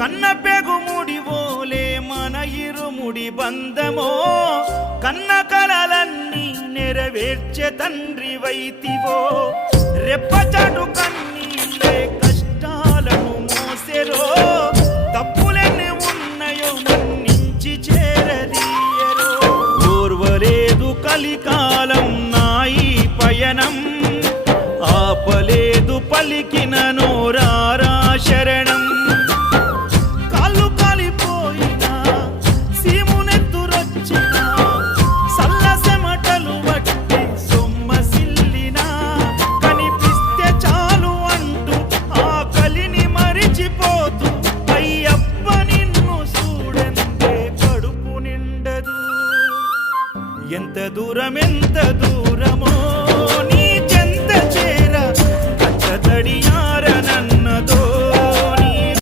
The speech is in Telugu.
కన్న పెగుముడి ఓలే మన ఇరుముడి బంధమో కన్న కలలన్నీ నెరవేర్చే తండ్రి వైతివో రెప్పచాటు కన్నీళ్ళే కష్టాలను మోసెరో తప్పులెన్ని ఉన్నాయో మన్నించి చేరదీయరో ఓర్వలేదు కలికాలం నాయి పయనం ఆపలేదు పలికిన నోరారా శరణం కాళ్ళు కాలిపోయినా సీమునెత్తురొచ్చినా సల్ల సెమటలు వట్టి సొమ్మసిల్లినా కనిపిస్తే చాలు అంటూ ఆ కలిని మరిచిపోతూ అయ్యప్ప నిన్ను చూడందే కడుపు నిండదు ఎంత దూరం